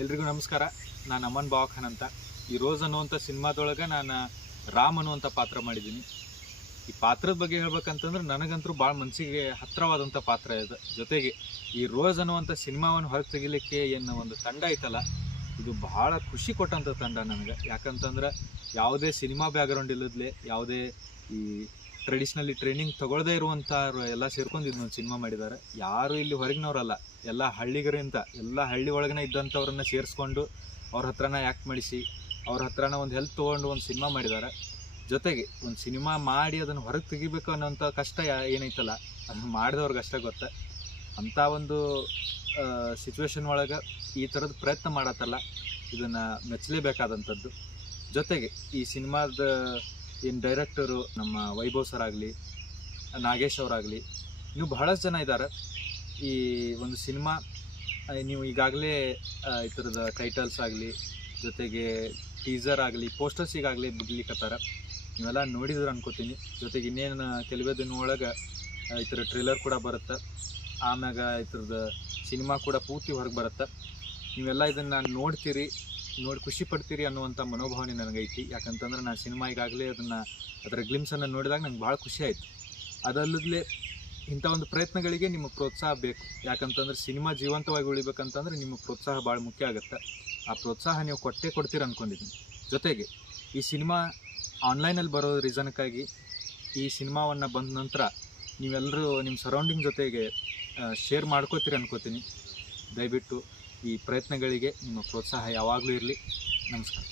ಎಲ್ರಿಗೂ ನಮಸ್ಕಾರ. ನಾನು ಅಮನ್ ಬಾವಖಾನ್ ಅಂತ. ಈ ರೋಸ್ ಅನ್ನುವಂಥ ಸಿನಿಮಾದೊಳಗೆ ನಾನು ರಾಮ್ ಅನ್ನುವಂಥ ಪಾತ್ರ ಮಾಡಿದ್ದೀನಿ. ಈ ಪಾತ್ರದ ಬಗ್ಗೆ ಹೇಳ್ಬೇಕಂತಂದ್ರೆ ನನಗಂತೂ ಭಾಳ ಮನಸ್ಸಿಗೆ ಹತ್ತಿರವಾದಂಥ ಪಾತ್ರ ಇದೆ. ಜೊತೆಗೆ ಈ ರೋಸ್ ಅನ್ನುವಂಥ ಸಿನಿಮಾವನ್ನು ಹೊರಗೆ ತೆಗಿಲಿಕ್ಕೆ ಏನು ಒಂದು ತಂಡ ಐತಲ್ಲ, ಇದು ಭಾಳ ಖುಷಿ ಕೊಟ್ಟಂಥ ತಂಡ ನನಗೆ. ಯಾಕಂತಂದ್ರೆ ಯಾವುದೇ ಸಿನಿಮಾ ಬ್ಯಾಕ್ಗ್ರೌಂಡ್ ಇಲ್ಲದ್ಲೆ, ಯಾವುದೇ ಈ ಟ್ರೆಡಿಷ್ನಲಿ ಟ್ರೈನಿಂಗ್ ತೊಗೊಳ್ದೇ ಇರುವಂಥ ಎಲ್ಲ ಸೇರ್ಕೊಂಡು ಇದನ್ನೊಂದು ಸಿನಿಮಾ ಮಾಡಿದ್ದಾರೆ. ಯಾರು ಇಲ್ಲಿ ಹೊರಗಿನವರಲ್ಲ, ಎಲ್ಲ ಹಳ್ಳಿಗರಿಂದ, ಎಲ್ಲ ಹಳ್ಳಿ ಒಳಗನೆ ಇದ್ದಂಥವ್ರನ್ನ ಸೇರಿಸ್ಕೊಂಡು ಅವ್ರ ಹತ್ರನ ಆ್ಯಕ್ಟ್ ಮಾಡಿಸಿ ಅವ್ರ ಹತ್ರನ ಒಂದು ಹೆಲ್ಪ್ ತೊಗೊಂಡು ಒಂದು ಸಿನಿಮಾ ಮಾಡಿದ್ದಾರೆ. ಜೊತೆಗೆ ಒಂದು ಸಿನಿಮಾ ಮಾಡಿ ಅದನ್ನು ಹೊರಗೆ ತೆಗಿಬೇಕು ಅನ್ನೋಂಥ ಕಷ್ಟ ಏನೈತಲ್ಲ, ಅದನ್ನು ಮಾಡಿದವ್ರಿಗೆ ಅಷ್ಟೇ ಗೊತ್ತ. ಅಂಥ ಒಂದು ಸಿಚುವೇಶನ್ ಒಳಗೆ ಈ ಥರದ ಪ್ರಯತ್ನ ಮಾಡತ್ತಲ್ಲ, ಇದನ್ನು ಮೆಚ್ಚಲೇಬೇಕಾದಂಥದ್ದು. ಜೊತೆಗೆ ಈ ಸಿನಿಮಾದ ಏನು ಡೈರೆಕ್ಟರು ನಮ್ಮ ವೈಭವ್ ಸರ್ ಆಗಲಿ, ನಾಗೇಶ್ ಅವರಾಗಲಿ, ಇನ್ನೂ ಬಹಳಷ್ಟು ಜನ ಇದ್ದಾರೆ. ಈ ಒಂದು ಸಿನಿಮಾ ನೀವು ಈಗಾಗಲೇ ಈ ಥರದ ಟೈಟಲ್ಸ್ ಆಗಲಿ, ಜೊತೆಗೆ ಟೀಸರ್ ಆಗಲಿ, ಪೋಸ್ಟರ್ಸಿಗಾಗಲಿ ಬಿಡ್ಲಿಕ್ಕತ್ತಾರ. ನೀವೆಲ್ಲ ನೋಡಿದ್ರೆ ಅನ್ಕೋತೀನಿ. ಜೊತೆಗೆ ಇನ್ನೇನು ಕೆಲವೇ ದಿನ ಒಳಗೆ ಈ ಥರ ಟ್ರೇಲರ್ ಕೂಡ ಬರುತ್ತೆ. ಆಮ್ಯಾಗ ಈ ಥರದ ಸಿನಿಮಾ ಕೂಡ ಪೂರ್ತಿ ಹೊರಗೆ ಬರುತ್ತೆ. ನೀವೆಲ್ಲ ಇದನ್ನು ನೋಡ್ತೀರಿ, ನೋಡಿ ಖುಷಿ ಪಡ್ತೀರಿ ಅನ್ನುವಂಥ ಮನೋಭಾವನೆ ನನಗೈತಿ. ಯಾಕಂತಂದ್ರೆ ನಾನು ಸಿನಿಮಾ ಈಗಾಗಲೇ ಅದರ ಗ್ಲಿಮ್ಸನ್ನು ನೋಡಿದಾಗ ನಂಗೆ ಭಾಳ ಖುಷಿ ಆಯಿತು. ಅದಲ್ಲದೆ ಇಂಥ ಒಂದು ಪ್ರಯತ್ನಗಳಿಗೆ ನಿಮ್ಮ ಪ್ರೋತ್ಸಾಹ ಬೇಕು. ಯಾಕಂತಂದ್ರೆ ಸಿನಿಮಾ ಜೀವಂತವಾಗಿ ಉಳಿಬೇಕಂತಂದ್ರೆ ನಿಮ್ಮ ಪ್ರೋತ್ಸಾಹ ಭಾಳ ಮುಖ್ಯ ಆಗುತ್ತೆ. ಆ ಪ್ರೋತ್ಸಾಹ ನೀವು ಕೊಡ್ತೀರ ಅಂದ್ಕೊಂಡಿದ್ದೀನಿ. ಜೊತೆಗೆ ಈ ಸಿನಿಮಾ ಆನ್ಲೈನಲ್ಲಿ ಬರೋ ರೀಸನ್ಕ್ಕಾಗಿ ಈ ಸಿನಿಮಾವನ್ನು ಬಂದ ನಂತರ ನೀವೆಲ್ಲರೂ ನಿಮ್ಮ ಸರೌಂಡಿಂಗ್ ಜೊತೆಗೆ ಶೇರ್ ಮಾಡ್ಕೋತೀರಿ ಅನ್ಕೋತೀನಿ. ದಯವಿಟ್ಟು ಈ ಪ್ರಯತ್ನಗಳಿಗೆ ನಿಮ್ಮ ಪ್ರೋತ್ಸಾಹ ಯಾವಾಗಲೂ ಇರಲಿ. ನಮಸ್ಕಾರ.